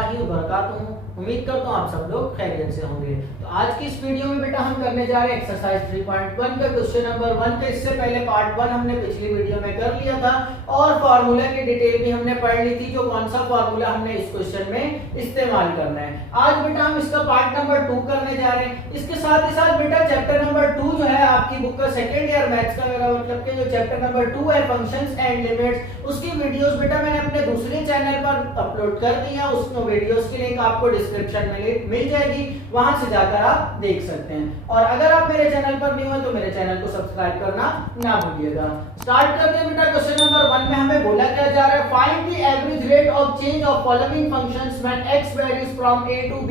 वरहमतुल्लाहि वबरकातुहू। उम्मीद करता हूँ आप सब लोग खैरियत से होंगे। तो आज की इस वीडियो में बेटा हम करने जा रहे हैं एक्सरसाइज 3.1 का क्वेश्चन नंबर 1 का। इससे पहले पार्ट 1 हमने पिछली वीडियो में कर लिया था और फार्मूला की डिटेल भी हमने पढ़ ली थी, जो कौन सा फार्मूला हमने इस क्वेश्चन में इस्तेमाल करना है। आज बेटा हम इसका पार्ट नंबर 2 करने जा रहे हैं। इसके साथ ही साथ बेटा चैप्टर नंबर 2 जो है आपकी बुक का सेकंड ईयर मैथ्स का, मेरा मतलब कि जो चैप्टर नंबर 2 है फंक्शंस एंड लिमिट्स, उसकी वीडियोस बेटा मैंने अपने दूसरे चैनल पर अपलोड कर दी है। उस वीडियोस की लिंक आपको डिस्क्रिप्शन में मिल जाएगी, वहां से जाकर आप देख सकते हैं। और अगर आप मेरे चैनल पर न्यू हैं तो मेरे चैनल को सब्सक्राइब करना ना भूलिएगा। स्टार्ट करते हैं बेटा। क्वेश्चन नंबर 1 में हमें बोला क्या जा रहा है, find the average rate of change of following functions when x varies from a to b।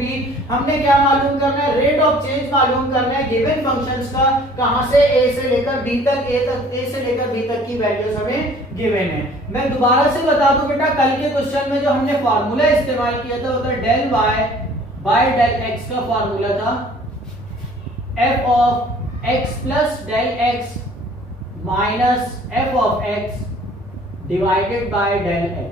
हमने क्या मालूम करना है, रेट ऑफ चेंज मालूम करना है गिवन फंक्शंस का, कहां से a से लेकर b तक, a से लेकर b तक की वैल्यूज हमें गिवन है। मैं दोबारा से बता दूं बेटा, कल के क्वेश्चन में जो हमने फार्मूला इस्तेमाल किया था वो था del y by del x का फार्मूला था f of x plus del x minus f of x divided by del x।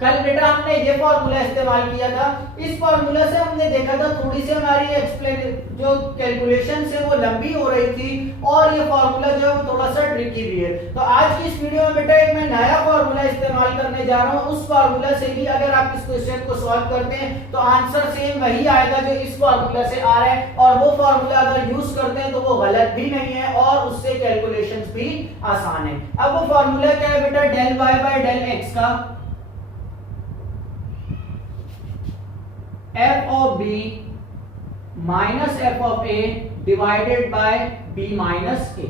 कल बेटा हमने ये फार्मूला इस्तेमाल किया था। इस फार्मूला से हमने देखा था थोड़ी सी हमारी एक्सप्लेन जो कैलकुलेशन है वो लंबी हो रही थी और ये फार्मूला जो है वो थोड़ा सा ट्रिकी भी है। तो आज की इस वीडियो में बेटा एक मैं नया फार्मूला इस्तेमाल करने जा रहा हूँ। उस फार्मूला से भी अगर आप इस क्वेश्चन को सॉल्व करते हैं तो आंसर सेम वही आएगा जो इस फार्मूला से आ रहा है, और वो फार्मूला अगर यूज करते हैं तो वो गलत भी नहीं है और उससे कैलकुलेशंस भी आसान है। अब वो फार्मूला क्या है बेटा, del y by del x का f of b minus f of a divided by b minus a।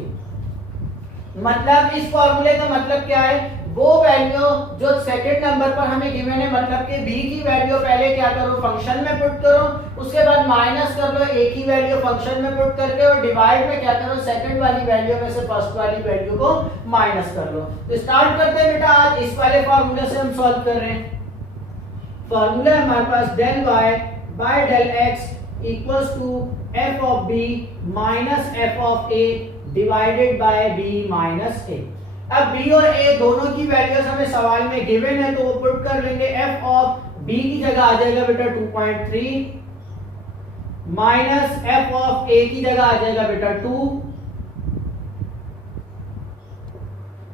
मतलब इस फॉर्मूले का मतलब क्या है, वो वैल्यू जो सेकंड नंबर पर हमें गिवन है, मतलब कि b की वैल्यू पहले क्या करो फंक्शन में पुट करो, उसके बाद माइनस कर लो a की वैल्यू फंक्शन में पुट करके, और डिवाइड में क्या करो सेकंड वाली वैल्यू में से फर्स्ट वाली वैल्यू को माइनस कर लो। तो स्टार्ट करते हैं बेटा। आज इस वाले फॉर्मूले से हम सॉल्व कर रहे हैं। फॉर्मूला है हमारे पास del y by del x equals to f of b minus f of a divided by b minus a। अब b और a दोनों की वैल्यूज हमें सवाल में गिवन है तो वो पुट कर लेंगे। f ऑफ b की जगह आ जाएगा बेटा 2.3 माइनस f ऑफ a की जगह आ जाएगा बेटा 2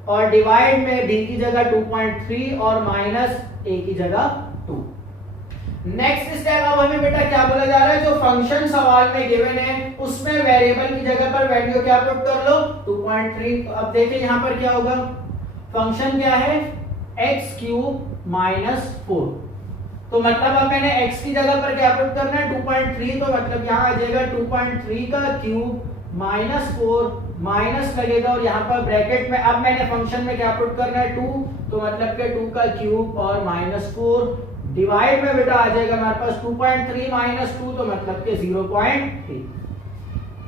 और डिवाइड में b की जगह 2.3 और माइनस a की जगह 2। नेक्स्ट स्टेप अब हमें बेटा क्या बोला जा रहा है, जो फंक्शन सवाल में गिवन है उसमें वेरिएबल की जगह पर वैल्यू क्या पुट कर लो 2.3। अब देखिए यहां पर क्या होगा, फंक्शन क्या है x क्यूब माइनस 4। तो मतलब अब मैंने x की जगह पर क्या पुट करना है 2.3, तो मतलब यहां आ जाएगा 2.3 का क्यूब माइनस 4 माइनस लगेगा और यहाँ पर ब्रैकेट में अब मैंने फंक्शन में क्या पुट करना है 2, तो मतलब के 2 का क्यूब और माइनस 4 डिवाइड में बेटा आ जाएगा हमारे पास 2.3 माइनस 2, तो मतलब के 0.3।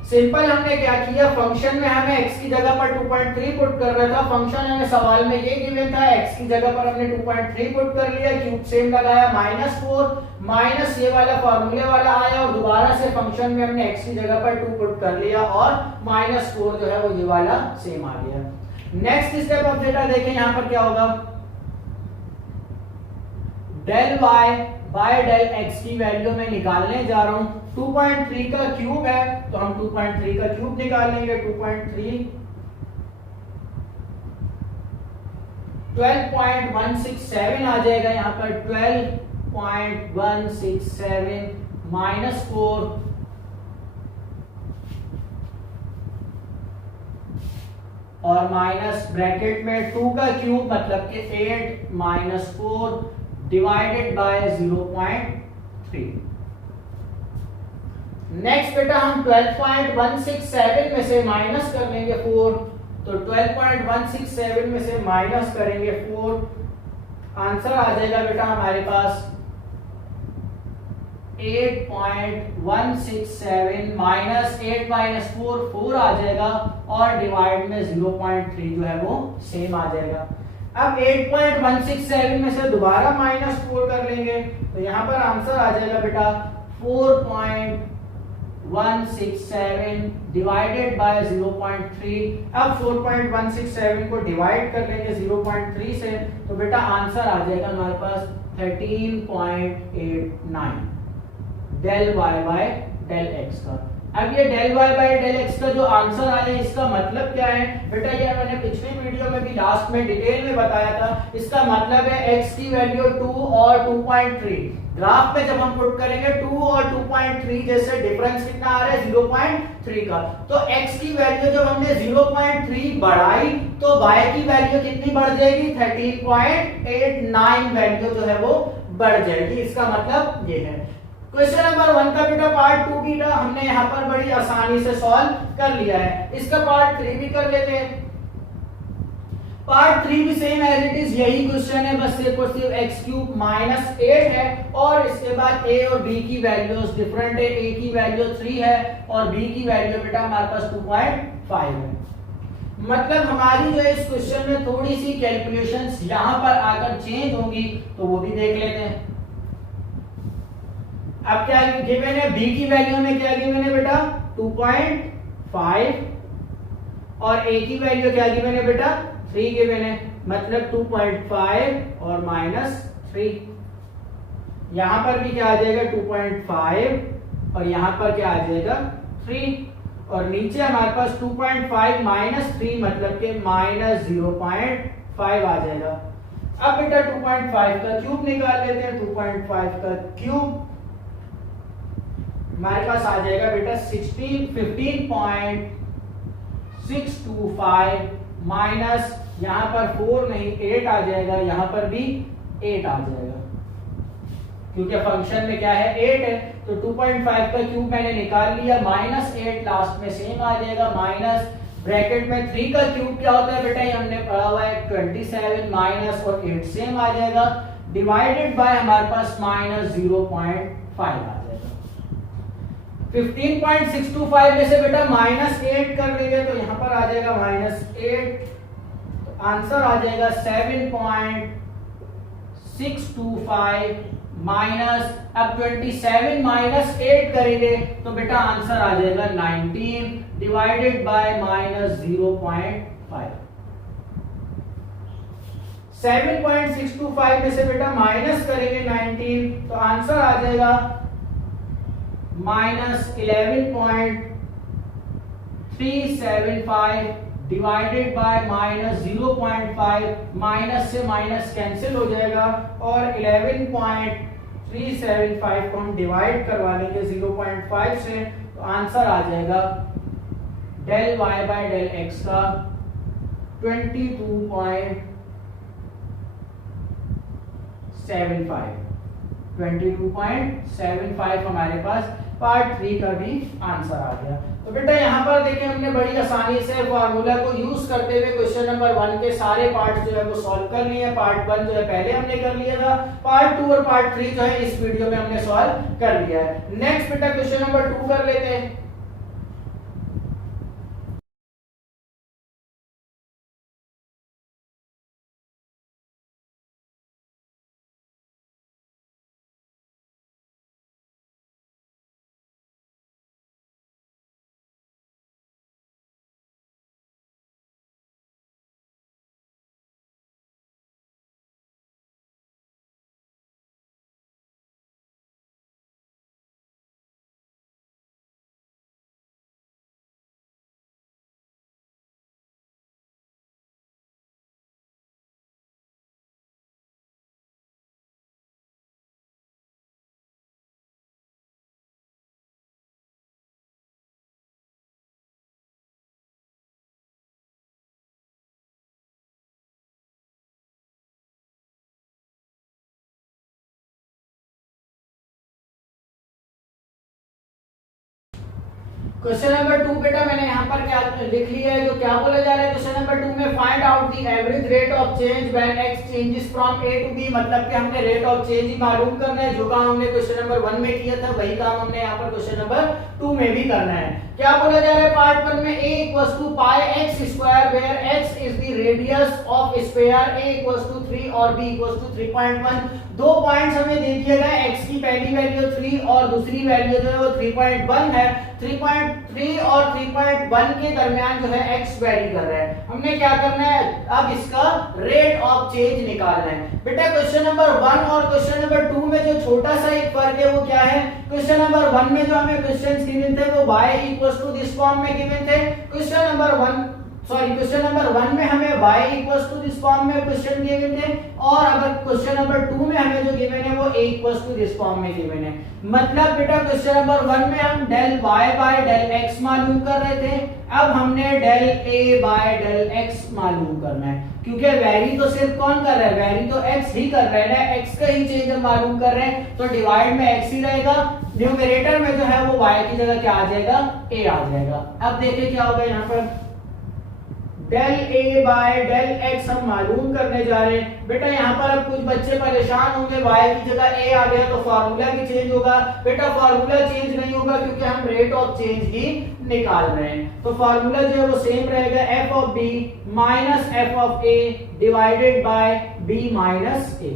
सिंपल हमने क्या किया, फंक्शन में हमें x की जगह पर 2.3 पुट कर रहा था, फंक्शन हमें सवाल में ये गिवन था, x की जगह पर हमने 2.3 पुट कर लिया, क्यूब सेम लगाया माइनस 4 माइनस ये वाला फार्मूले वाला आया और दोबारा से फंक्शन में हमने x की जगह पर 2 पुट कर लिया और माइनस 4 जो है वो ये वाला सेम आ गया। नेक्स्ट स्टेप अब बेटा देखें यहाँ पर क्या होगा, del y by del x की वैल्यू में निकालने जा रहा हूं। 2.3 का क्यूब है तो हम 2.3 का क्यूब निकाल लेंगे। 2.3 12.167 आ जाएगा यहाँ पर 12.167 माइनस 4 और माइनस ब्रैकेट में 2 का क्यूब मतलब कि 8 माइनस 4 डिवाइडेड बाय 0.3। नेक्स्ट बेटा हम 12.167 में से माइनस कर लेंगे 4, तो 12.167 में से माइनस करेंगे 4, आंसर आ जाएगा बेटा हमारे पास 8.167 माइनस 8 माइनस 4 4 आ जाएगा और डिवाइड में 0.3 जो है वो सेम आ जाएगा। अब 8.167 में से दोबारा माइनस 4 कर लेंगे तो यहाँ पर आंसर आ जाएगा बेटा 4.167 डिवाइडेड बाय 0.3। अब 4.167 को डिवाइड कर लेंगे 0.3 से तो बेटा आंसर आ जाएगा हमारे पास 13.89 del y by del x का। अब ये del y by del x का जो आंसर आया इसका मतलब क्या है बेटा, ये मैंने पिछली वीडियो में भी लास्ट में डिटेल में बताया था। इसका मतलब है x की वैल्यू 2 और 2.3, ग्राफ पे जब हम पुट करेंगे 2 और 2.3 जैसे डिफरेंस कितना आ रहा है 0.3 का, तो x की वैल्यू जब हमने 0.3 बढ़ाई तो y की वैल्यू कितनी बढ़ जाएगी 13.89 वैल्यू जो है वो बढ़ जाएगी। इसका मतलब ये है। क्वेश्चन नंबर 1 का बेटा पार्ट 2 बीटा हमने यहाँ पर बड़ी आसानी से सॉल्व कर लिया है। इसका पार्ट 3 भी कर लेते हैं। पार्ट 3 भी सेम एज इट इज यही क्वेश्चन है, बस सिर्फ और सिर्फ x क्यूब माइनस 8 है और इसके बाद a और b की वैल्यूज डिफरेंट है। a की वैल्यू 3 है और b की वैल्यू बेटा हमारे पास 2.5 है। मतलब हमारी जो है इस क्वेश्चन में थोड़ी सी कैलकुलेशंस यहाँ पर आकर चेंज होंगी, तो वो भी देख लेते हैं। अब क्या गिवन है, b की वैल्यू में क्या गिवन है बेटा 2.5 और a की वैल्यू क्या गिवन है बेटा 3 गिवन है, मतलब 2.5 और -3। यहां पर भी क्या आ जाएगा 2.5 और यहां पर क्या आ जाएगा 3 और नीचे हमारे पास 2.5 -3 मतलब के -0.5 आ जाएगा। अब बेटा 2.5 का क्यूब निकाल लेते हैं। 2.5 का क्यूब हमारे पास आ जाएगा बेटा 15.625 माइनस यहाँ पर 4 नहीं 8 आ जाएगा, यहाँ पर भी 8 आ जाएगा क्योंकि फंक्शन में क्या है 8 है। तो 2.5 का क्यूब मैंने निकाल लिया, -8 लास्ट में सेम आ जाएगा, माइनस ब्रैकेट में 3 का क्यूब क्या होता है बेटा, ये हमने पढ़ा हुआ है 27 माइनस और 8 सेम आ जाएगा, डिवाइडेड बाय हमारे पास -0.5 आ जाएगा। 15.625 में से बेटा -8 कर देंगे तो यहाँ पर आ जाएगा -8, तो आंसर आ जाएगा 7.625 माइनस, अब 27 -8 करेंगे तो बेटा आंसर आ जाएगा 19 डिवाइडेड बाय -0.5। 7.625 में से बेटा माइनस करेंगे 19 तो आंसर आ जाएगा -11.375 डिवाइडेड बाय -0.5, माइनस से माइनस कैंसिल हो जाएगा और 11.375 को हम डिवाइड करवा लेंगे 0.5 से, तो आंसर आ जाएगा del y by del x का 22.75 हमारे पास पार्ट 3 का भी आंसर आ गया। तो बेटा यहाँ पर देखिए हमने बड़ी आसानी से फार्मूला को यूज करते हुए क्वेश्चन नंबर 1 के सारे पार्ट जो है वो सॉल्व कर लिए। पार्ट 1 जो है पहले हमने कर लिया था, पार्ट 2 और पार्ट 3 जो है इस वीडियो में हमने सॉल्व कर लिया है। नेक्स्ट बेटा क्वेश्चन नंबर 2 कर लेते हैं। क्वेश्चन नंबर 2 बेटा मैंने यहाँ पर क्या लिख लिया है, जो क्या बोला जा रहा है क्वेश्चन नंबर 2 में, find out the average rate of change when x changes from a to b। मतलब कि हमने रेट ऑफ चेंज ही मालूम करना है। जो काम हमने क्वेश्चन नंबर 1 में किया था वही काम हमने यहाँ पर क्वेश्चन नंबर 2 में भी करना है। क्या बोला जा रहा है पार्ट 1 में, a equals to pi x square where x is the radius of sphere, a equals to 3 और b इक्वल्स टू 3.1। दो पॉइंट्स हमें दे दिए गए, x की पहली वैल्यू 3 और दूसरी वैल्यू जो है वो 3.1 है। 3.3 और 3.1 के दरमियान जो है x वेरी कर रहा है। हमने क्या करना है, अब इसका रेट ऑफ चेंज निकालना है। बेटा क्वेश्चन नंबर 1 और क्वेश्चन नंबर 2 में जो छोटा सा एक फर्क है वो क्या है, क्वेश्चन नंबर 1 में जो हमें क्वेश्चंस गिवन थे वो y equals to this form में गिवन थे। क्वेश्चन नंबर 1 में हमें y equals to this form में क्वेश्चन गिवन थे, और अगर क्वेश्चन नंबर 2 में हमें जो गिवन है वो a equals to this form में गिवन है। मतलब बेटा क्वेश्चन नंबर 1 में हम del y by del x मालूम कर रहे थे, अब हमने del a by del x मालूम करना है, क्योंकि वैरी तो सिर्फ कौन कर रहा है, वैरी तो x ही कर रहा है ना, x का ही चेंज हम मालूम कर रहे हैं, तो डिवाइड में x ही रहेगा, न्यूमरेटर में जो है वो y की जगह क्या आ जाएगा, a आ जाएगा। अब देखिए क्या होगा यहाँ पर, del a by del x हम मालूम करने जा रहे हैं। बेटा यहाँ पर अब कुछ बच्चे परेशान होंगे, y की जगह a आ गया तो फार्मूला भी चेंज होगा। बेटा फार्मूला चेंज नहीं होगा क्योंकि हम रेट ऑफ चेंज ही निकाल रहे हैं, तो फार्मूला जो है वो सेम रहेगा, f of b minus f of a divided by b minus a।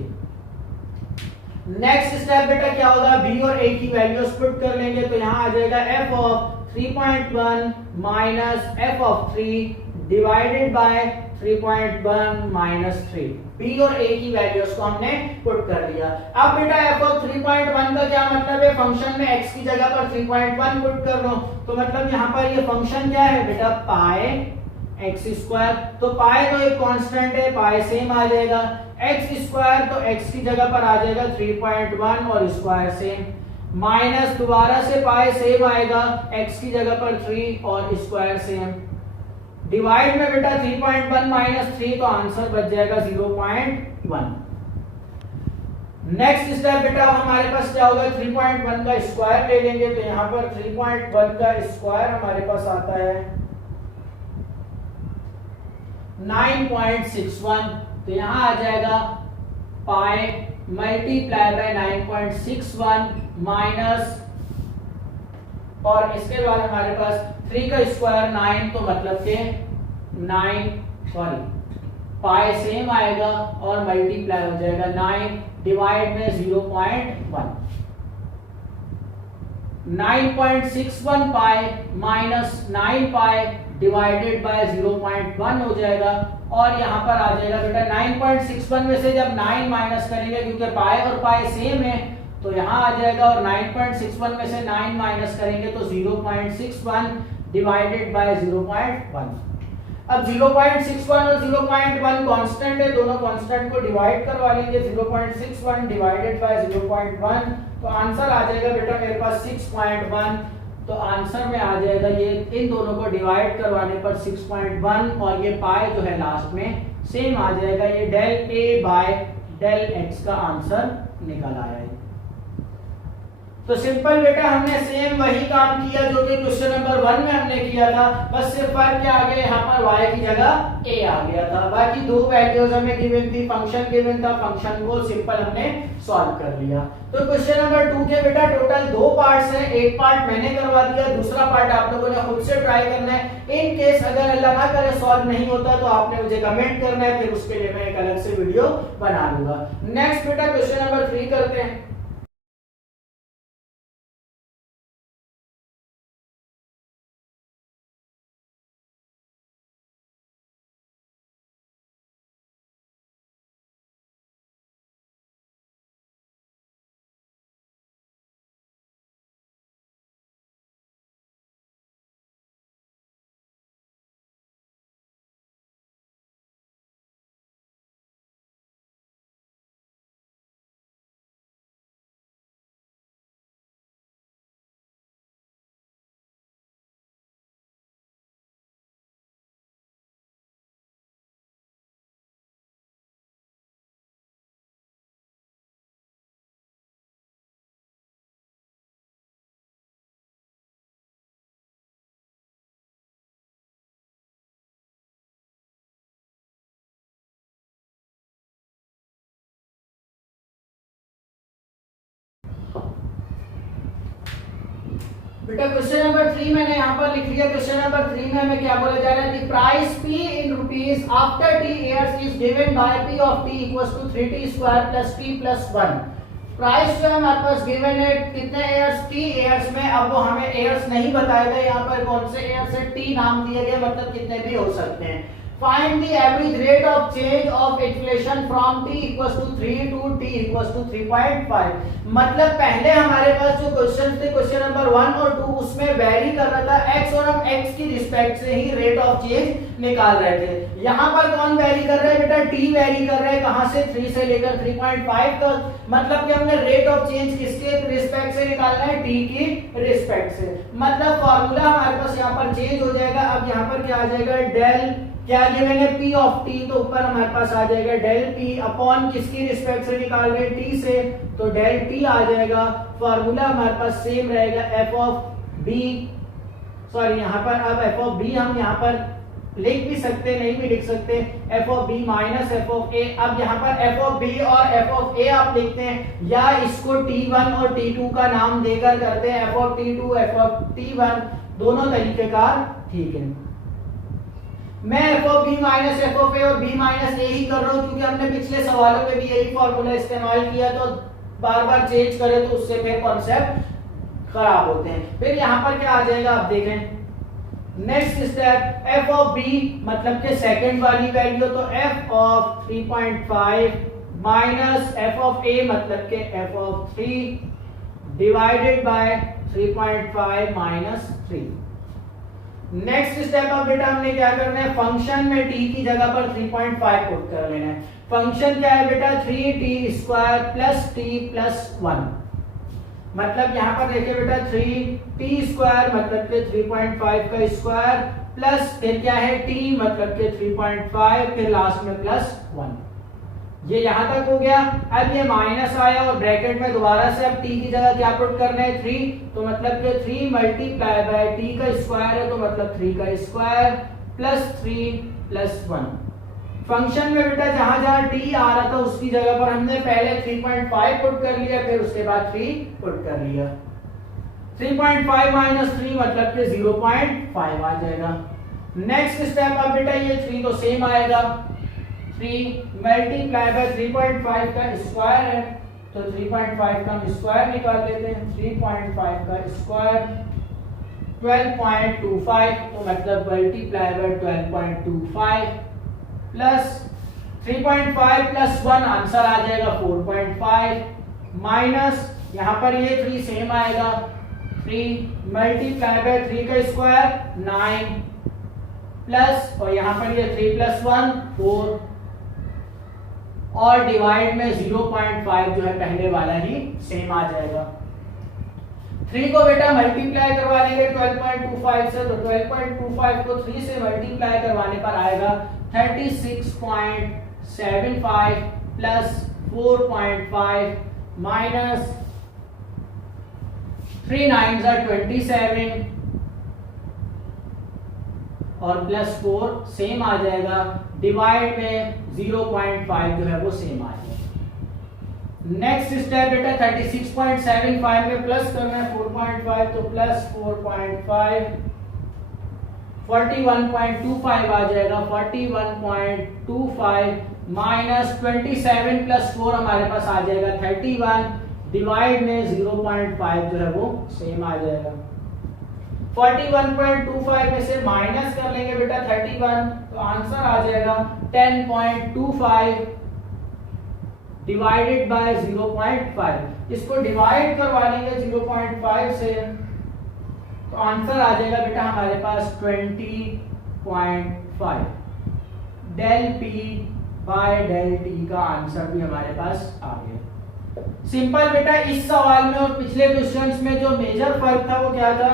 Next step बेटा क्या होगा, b और a की वैल्यूज पुट कर लेंगे, तो यहाँ आ जाएगा f of 3.1 minus f of 3 divided by 3.1 minus 3। b और a की वैल्यूज को हमने पुट कर दिया। अब बेटा f ऑफ 3.1 का क्या मतलब है, फंक्शन में x की जगह पर 3.1 पुट कर लो, तो मतलब यहाँ पर ये फंक्शन क्या है बेटा, पाई एक्स स्क्वायर, तो पाई तो एक कांस्टेंट है, पाई सेम आ जाएगा, एक्स स्क्वायर तो x की जगह पर आ जाएगा 3.1 और स्क्वायर सेम, माइनस दोबारा से पाई सेम आएगा, x की जगह पर 3 और स्क्वायर सेम, डिवाइड में बेटा 3.1 माइनस 3 तो आंसर बच जाएगा 0.1। नेक्स्ट स्टेप बेटा अब हमारे पास क्या होगा, 3.1 का स्क्वायर ले लेंगे, तो यहाँ पर 3.1 का स्क्वायर हमारे पास आता है 9.61, तो यहाँ आ जाएगा पाई मल्टीप्लाई बाय 9.61 माइनस, और इसके बाद हमारे पास 3 का स्क्वायर 9, तो मतलब के 9 पाई सेम आएगा और मल्टीप्लाई हो जाएगा 9 डिवाइड में 0.1, 9.61 pi minus 9 pi divided by 0.1 हो जाएगा, और यहाँ पर आ जाएगा बेटा 9.61 में से जब 9 माइनस करेंगे, क्योंकि पाई और पाई सेम है, तो यहाँ आ जाएगा, और 9.61 में से 9 माइनस करेंगे तो 0.61 डिवाइडेड बाय 0.1। अब 0.61 और 0.1 कांस्टेंट है, दोनों कांस्टेंट को डिवाइड करवा लेंगे, 0.61 डिवाइडेड बाय 0.1, तो आंसर आ जाएगा बेटा मेरे पास 6.1, तो आंसर में आ जाएगा ये, इन दोनों को डिवाइड करवाने पर 6.1, और ये पाई जो है लास्ट में सेम आ जाएगा, ये del a by del x का आंसर निकल आया है। तो सिंपल बेटा हमने सेम वही काम किया जो कि क्वेश्चन नंबर 1 में हमने किया था, बस सिर्फ फर्क क्या आ गया, यहाँ पर y की जगह a आ गया था, बाकी दो वैल्यूज हमें गिवन थी, फंक्शन गिवन था, फंक्शन को सिंपल हमने सॉल्व कर लिया। तो क्वेश्चन नंबर 2 के बेटा टोटल 2 पार्ट्स हैं, एक पार्ट मैंने करवा दिया, दूसरा पार्ट आप लोगों ने खुद से ट्राई करना है। इन केस अगर अल्लाह ना करे सॉल्व नहीं होता तो आपने मुझे कमेंट करना है, फिर उसके लिए मैं एक अलग से वीडियो बना लूंगा। नेक्स्ट बेटा क्वेश्चन नंबर 3 करते हैं। बेटा क्वेश्चन नंबर 3 मैंने यहाँ पर लिख लिया। क्वेश्चन नंबर 3 में हमें क्या बोला जा रहा है, the price p in rupees after t years is given by p of t equals to 3t square plus t plus 1। Price जो है हमारे पास गिवन है कितने एयर्स, टी एयर्स में। अब वो हमें एयर्स नहीं बताएगा यहाँ पर कौन से एयर्स है, टी नाम दिए गए, मतलब कितने भी हो सकते हैं। Find the average rate of change of inflation from t equals to 3 to t equals to 3.5। मतलब पहले हमारे पास जो क्वेश्चन थे, क्वेश्चन नंबर 1 और 2, उसमें वेरी कर रहा था x, और हम x की रिस्पेक्ट से ही रेट ऑफ चेंज निकाल रहे थे। यहाँ पर कौन वेरी कर रहा है बेटा, t वेरी कर रहा है, कहां से, 3 से लेकर 3.5 तक। मतलब कि हमने रेट ऑफ चेंज किसके रिस्पेक्ट से निकालना है, t की रिस्पेक्ट से। मतलब फॉर्मूला हमारे पास यहाँ पर चेंज हो जाएगा। अब यहाँ पर क्या आ जाएगा, डेल क्या गिवन है p ऑफ t, तो ऊपर हमारे पास आ जाएगा डेल p अपॉन किसकी रिस्पेक्ट से निकाल रहे हैं, t से, तो डेल t आ जाएगा। फॉर्मूला हमारे पास सेम रहेगा f ऑफ b, सॉरी यहाँ पर अब f ऑफ b हम यहाँ पर लिख भी सकते, नहीं भी लिख सकते, f of b minus f of a। अब यहाँ पर f ऑफ b और f ऑफ a आप लिखते हैं, या इसको t1 और t2 का नाम देकर करते हैं, f of t2 f of t1, दोनों तरीके का ठीक है। मैं f of b minus f of a और b माइनस a ही कर रहा हूँ, क्योंकि हमने पिछले सवालों में भी यही फॉर्मूला इस्तेमाल किया, तो बार बार चेंज करें तो उससे फिर कॉन्सेप्ट खराब होते हैं। फिर यहाँ पर क्या आ जाएगा, आप देखें next step, f of b मतलब के सेकंड वाली वैल्यू, तो f of 3.5 minus f of a मतलब के f of 3 divided by 3.5 minus 3। Next step अब बेटा हमने क्या करना है, फंक्शन में t की जगह पर 3.5 पुट कर लेना है। फंक्शन क्या है बेटा, 3t square plus t plus 1। मतलब यहाँ पर देखिए बेटा 3t स्क्वायर मतलब के 3.5 का स्क्वायर प्लस फिर क्या है t मतलब के 3.5 फिर लास्ट में प्लस 1। ये यहां तक हो गया। अब ये माइनस आया और ब्रैकेट में दोबारा से अब t की जगह क्या पुट करना है, 3, तो मतलब कि 3 मल्टीप्लाई बाय t का स्क्वायर है, तो मतलब 3 का स्क्वायर प्लस 3 प्लस 1। फंक्शन में बेटा जहां जहां t आ रहा था उसकी जगह पर हमने पहले 3.5 पुट कर लिया, फिर उसके बाद 3 पुट कर लिया। 3.5 माइनस 3 मतलब कि 0.5 आ जाएगा। नेक्स्ट स्टेप अब बेटा ये 3 तो सेम आएगा, 3 मल्टीप्लाई बाय 3.5 का स्क्वायर है, तो 3.5 का हम स्क्वायर निकाल लेते हैं। 3.5 का स्क्वायर 12.25, तो मतलब multiply by 12.25 plus 3.5 plus 1 answer आ जाएगा 4.5 माइनस यहाँ पर ये 3 सेम आएगा, 3 मल्टीप्लाई बाय 3 का स्क्वायर 9 प्लस और यहाँ पर ये 3 प्लस 1 4 और डिवाइड में 0.5 जो है पहले वाला ही सेम आ जाएगा। 3 को बेटा मल्टीप्लाई करवा लेंगे 12.25 से, तो 12.25 को 3 से मल्टीप्लाई करवाने पर आएगा 36.75 प्लस 4.5 माइनस 3 9s are 27 और प्लस 4 सेम आ जाएगा, डिवाइड में 0.5 जो है वो सेम आ जाएगा। नेक्स्ट स्टेप बेटा 36.75 में प्लस करना है 4.5, तो प्लस 4.5 41.25 आ जाएगा, 41.25 माइनस 27 प्लस 4 हमारे पास आ जाएगा 31, डिवाइड में 0.5 जो है वो सेम आ जाएगा। 41.25 में से माइनस कर लेंगे बेटा 31, तो आंसर आ जाएगा 10.25 डिवाइडेड बाय 0.5। इसको डिवाइड करवा लेंगे 0.5 से, तो आंसर आ जाएगा बेटा हमारे पास 20.5। Del p by del t का आंसर भी हमारे पास आ गया। सिंपल बेटा। इस सवाल में और पिछले क्वेश्चंस में जो मेजर फर्क था वो क्या था,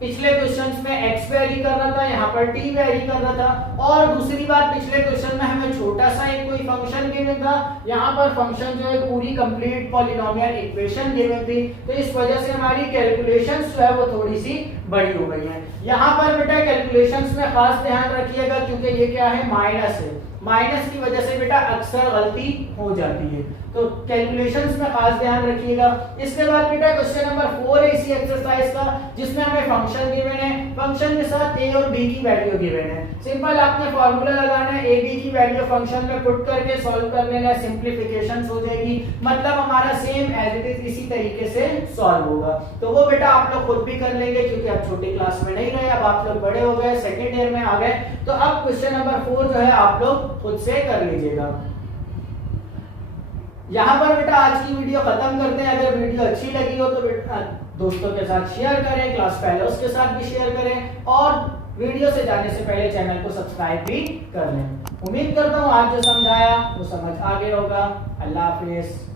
पिछले क्वेश्चंस में x वेरी कर रहा था, यहाँ पर t वेरी कर रहा था। और दूसरी बात, पिछले क्वेश्चन में हमें छोटा सा एक कोई फंक्शन गिवन था, यहाँ पर फंक्शन जो है पूरी कंप्लीट पॉलिनोमियल इक्वेशन गिवन थी, तो इस वजह से हमारी कैलकुलेशंस जो है वो थोड़ी सी बड़ी हो गई हैं। यहाँ पर बेटा कैलकुलेशंस में खास ध्यान रखिएगा, क्योंकि ये क्या है, माइनस है। माइनस की वजह से बेटा अक्सर गलती हो जाती है। तो कैलकुलेशंस में खास ध्यान रखिएगा। इसके बाद बेटा क्वेश्चन नंबर 4 है इसी एक्सरसाइज का, जिसमें हमें फंक्शन गिवन है, फंक्शन के साथ a और b की वैल्यू गिवन है। सिंपल आपने फार्मूला लगाना है, a b की वैल्यू फंक्शन में पुट करके सॉल्व कर लेना, सिंपलीफिकेशंस हो जाएगी, मतलब हमारा सेम एज इट इज इसी तरीके से सॉल्व होगा। तो वो बेटा आप लोग खुद भी कर लेंगे, क्योंकि अब छोटी क्लास में नहीं रहे, अब आप लोग बड़े हो गए, सेकंड ईयर में आ गए, तो अब क्वेश्चन नंबर 4 जो है आप लोग खुद से कर लीजिएगा। यहाँ पर बेटा आज की वीडियो खत्म करते हैं। अगर वीडियो अच्छी लगी हो तो बेटा दोस्तों के साथ शेयर करें, क्लास फेलोज के साथ भी शेयर करें, और वीडियो से जाने से पहले चैनल को सब्सक्राइब भी कर लें। उम्मीद करता हूँ आज जो समझाया वो समझ आ गया होगा। अल्लाह हाफिज।